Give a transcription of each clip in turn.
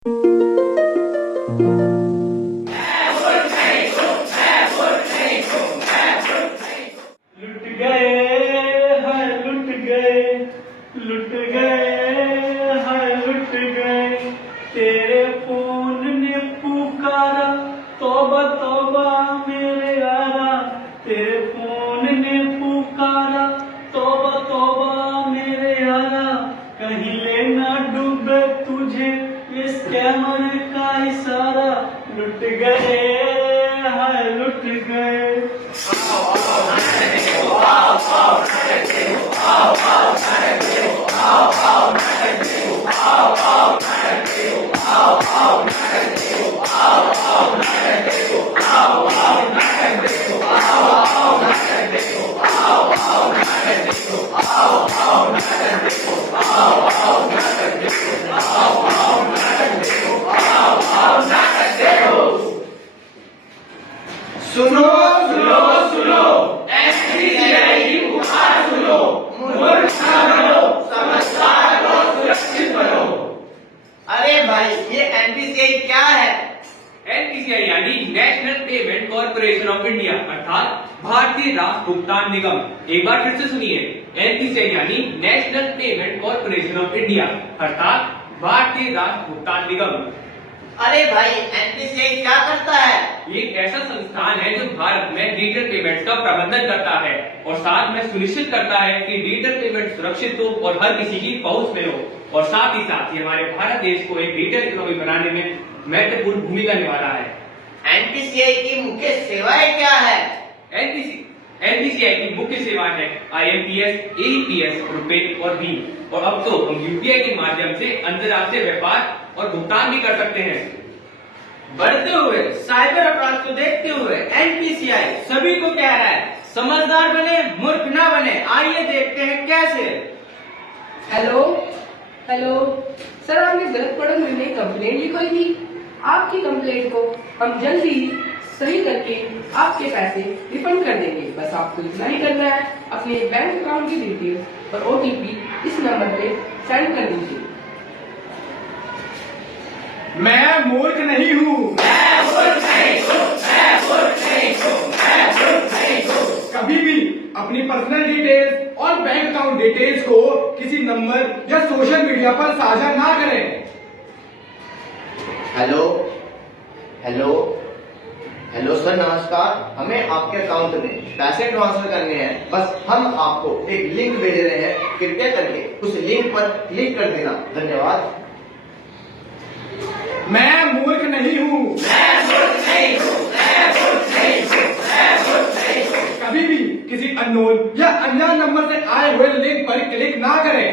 तेरे फोन ने पुकारा तौबा तौबा मेरे यारा, तेरे फोन ने पुकारा तौबा तौबा मेरे यारा, कहीं लेना डूबे तुझे ये स्कैमर का इशारा, लुट गए हाय लुट गए। सुनो सुनो सुनो, एनपीसीआई की पुकार सुनो, मूर्ख ना बनो, समझदार बनो, सुरक्षित बनो। अरे भाई ये एनपीसीआई क्या है? एनपीसीआई यानी national payment corporation of India अर्थात भारतीय राष्ट्र भुगतान निगम। एक बार फिर से सुनिए, एनपीसीआई यानी national payment corporation of India अर्थात भारतीय राष्ट्र भुगतान निगम। अरे भाई एनपीसीआई क्या करता है? ये एक ऐसा संस्थान है जो भारत में डिजिटल पेमेंट का प्रबंधन करता है और साथ में सुनिश्चित करता है कि डिजिटल पेमेंट सुरक्षित हो और हर किसी की पहुंच में हो, और साथ ही साथ ये हमारे भारत देश को एक डिजिटल इकोनॉमी बनाने में महत्वपूर्ण भूमिका निभा रहा है। एनपीसीआई की मुख्य सेवाएं क्या है? एनपीसीआई की मुख्य सेवाएं है आईएमपीएस, एईपीएस, रुपे और भीम, और अब तो हम यूपीआई के माध्यम से अंतर्राष्ट्रीय व्यापार और भुगतान भी कर सकते हैं। बढ़ते हुए साइबर अपराध को देखते हुए एनपीसीआई सभी को कह रहा है, समझदार बने, मूर्ख ना बने। आइए देखते हैं कैसे। हेलो हेलो सर, आपने गलत प्रोडक्ट मिलने की कंप्लेंट लिखाई थी। आपकी कंप्लेंट को हम जल्दी ही सही करके आपके पैसे रिफंड कर देंगे। बस आपको इतना ही करना है, अपने बैंक अकाउंट की डिटेल्स और ओटीपी इस नंबर पे सेंड कर दीजिए। मैं मूर्ख नहीं हूँ, कभी भी अपनी पर्सनल डिटेल्स और बैंक अकाउंट डिटेल्स को किसी नंबर या सोशल मीडिया पर साझा ना करें। हेलो हेलो हेलो सर, नमस्कार। हमें आपके अकाउंट में पैसे ट्रांसफर करने हैं। बस हम आपको एक लिंक भेज रहे हैं, कृपया करके उस लिंक पर क्लिक कर देना। धन्यवाद। मैं मूर्ख नहीं हूँ, कभी भी किसी अननोन या अनजान नंबर से आए हुए लिंक पर क्लिक ना करें।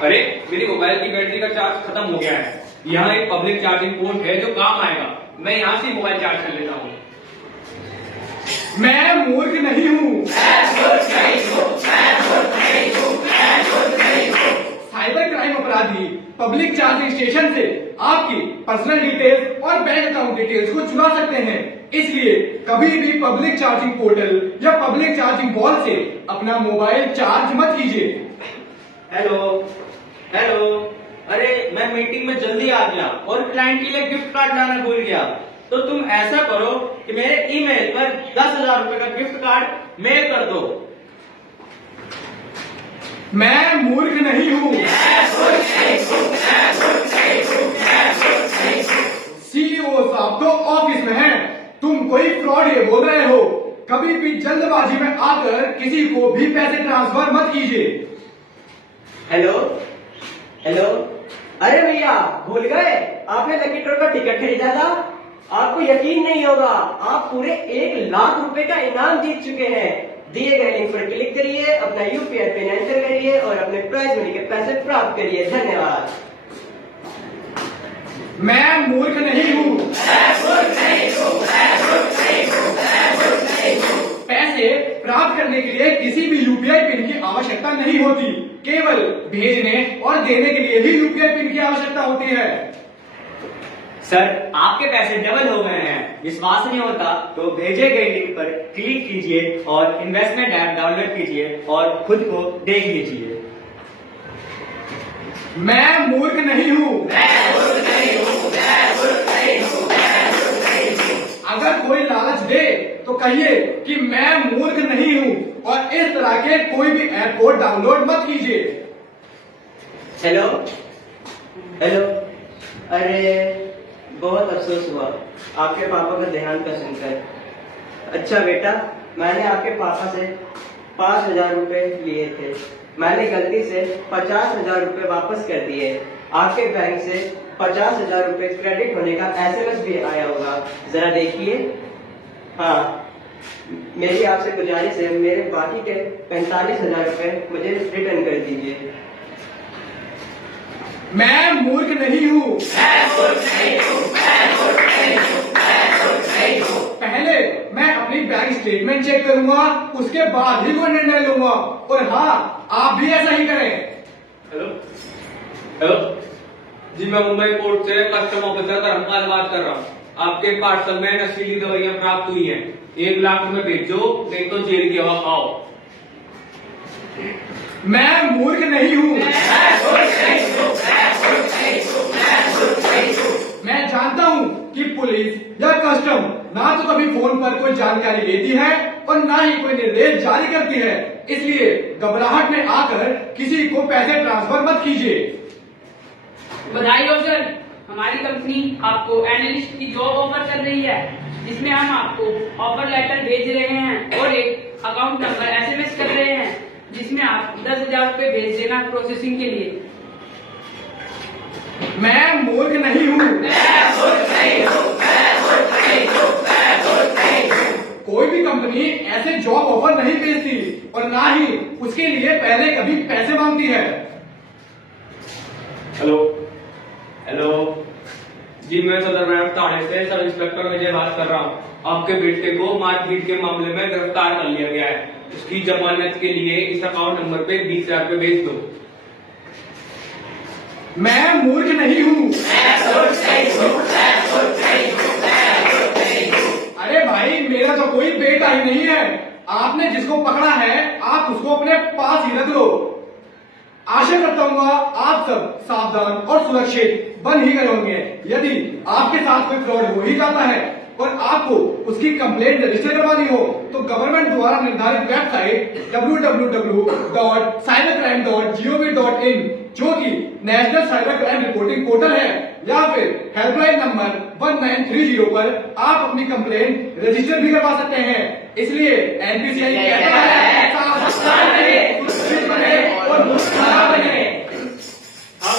अरे मेरी मोबाइल की बैटरी का चार्ज खत्म हो गया है, यहाँ एक पब्लिक चार्जिंग पोर्ट है जो काम आएगा, मैं यहाँ से मोबाइल चार्ज कर लेता हूँ। मैं मूर्ख नहीं हूँ, साइबर क्राइम अपराधी पब्लिक चार्जिंग स्टेशन से आपकी पर्सनल डिटेल्स और बैंक अकाउंट डिटेल्स को चुरा सकते हैं। इसलिए कभी भी पब्लिक चार्जिंग पोर्टल या पब्लिक चार्जिंग वॉल से अपना मोबाइल चार्ज मत कीजिए। हेलो हेलो, अरे मैं मीटिंग में जल्दी आ गया और क्लाइंट के लिए गिफ्ट कार्ड लाना भूल गया। तो तुम ऐसा करो कि मेरे ईमेल पर 10,000 रुपए का गिफ्ट कार्ड मेल कर दो। मैं मूर्ख नहीं हूँ, सीईओ साहब तो ऑफिस में हैं, तुम कोई फ्रॉड ये बोल रहे हो। कभी भी जल्दबाजी में आकर किसी को भी पैसे ट्रांसफर मत कीजिए। हेलो हेलो, अरे भैया भूल गए, आपने लकी ड्रॉ का टिकट खरीदा था। आपको यकीन नहीं होगा, आप पूरे 1 लाख रुपए का इनाम जीत चुके हैं। दिए गए लिंक पर क्लिक करिए, अपना यूपीआई पिन एंटर करिए और अपने प्राइज मनी के पैसे प्राप्त करिए। धन्यवाद। मैं मूर्ख नहीं हूँ, पैसे प्राप्त करने के लिए किसी भी यूपीआई पिन की आवश्यकता नहीं होती, केवल भेजने और देने के लिए ही यूपीआई पिन की आवश्यकता होती है। सर आपके पैसे डबल हो गए हैं, विश्वास नहीं होता तो भेजे गए लिंक पर क्लिक कीजिए और इन्वेस्टमेंट ऐप डाउनलोड कीजिए और खुद को देख लीजिए। मैं मूर्ख नहीं हूँ। अगर कोई लालच दे तो कहिए कि मैं मूर्ख नहीं हूँ और इस तरह के कोई भी ऐप को डाउनलोड मत कीजिए। हेलो हेलो, अरे बहुत अफसोस हुआ आपके पापा का देहांत का सुनकर। अच्छा बेटा, मैंने आपके पापा से 5,000 रुपए लिए थे, मैंने गलती से 50,000 रुपए वापस कर दिए। आपके बैंक से 50,000 रुपए क्रेडिट होने का SMS भी आया होगा, जरा देखिए। हाँ, मेरी आपसे गुजारिश है, मेरे बाकी के 45,000 रुपए मुझे रिटर्न कर दीजिए। मैं मूर्ख नहीं हूँ। पहले मैं अपनी बैंक स्टेटमेंट चेक करूंगा, उसके बाद ही कोई निर्णय लूंगा। और हाँ, आप भी ऐसा ही करें। हेलो हेलो जी, मैं मुंबई कोर्ट से कस्टम ऑफिसर धर्मपाल बात कर रहा हूँ। आपके पार्सल में नशीली दवाइयां प्राप्त हुई हैं। 1 लाख रुपए भेजो, नहीं तो जेल की हवा खाओ। मैं मूर्ख नहीं हूँ। मैं जानता हूँ कि पुलिस या कस्टम ना तो कभी फोन पर कोई जानकारी लेती है और ना ही कोई निर्देश जारी करती है, इसलिए घबराहट में आकर किसी को पैसे ट्रांसफर मत कीजिए। बधाई हो सर, हमारी कंपनी आपको एनालिस्ट की जॉब ऑफर कर रही है, जिसमें हम आपको ऑफर लेटर भेज रहे हैं और एक अकाउंट नंबर SMS कर रहे हैं, जिसमें आप 10,000 रुपए भेज देना प्रोसेसिंग के लिए। मैं मूर्ख नहीं हूँ। कोई भी कंपनी ऐसे जॉब ऑफर नहीं भेजती और ना ही उसके लिए पहले कभी पैसे मांगती है। हेलो हेलो जी, मैं सदर मैम थाने से सब इंस्पेक्टर विजय बात कर रहा हूँ। आपके बेटे को मारपीट के मामले में गिरफ्तार कर लिया गया है। उसकी जमानत के लिए इस अकाउंट नंबर पे 20,000 रुपए भेज दो। मैं मूर्ख नहीं हूँ। अरे भाई, मेरा तो कोई बेटा ही नहीं है। आपने जिसको पकड़ा है आप उसको अपने पास ही रख लो। आशा करता हूँ आप सब सावधान और सुरक्षित बन ही गए होंगे। यदि आपके साथ कोई फ्रॉड हो ही जाता है और आपको उसकी कंप्लेंट रजिस्टर करवानी हो तो गवर्नमेंट द्वारा निर्धारित वेबसाइट www.cybercrime.gov.in, जो कि national cyber crime reporting portal है, या फिर हेल्पलाइन नंबर 1930 पर आप अपनी कंप्लेंट रजिस्टर भी करवा सकते हैं। इसलिए NPCI कहता है, सावधान रहें, सुरक्षित बने और मुस्कुरा बने। हम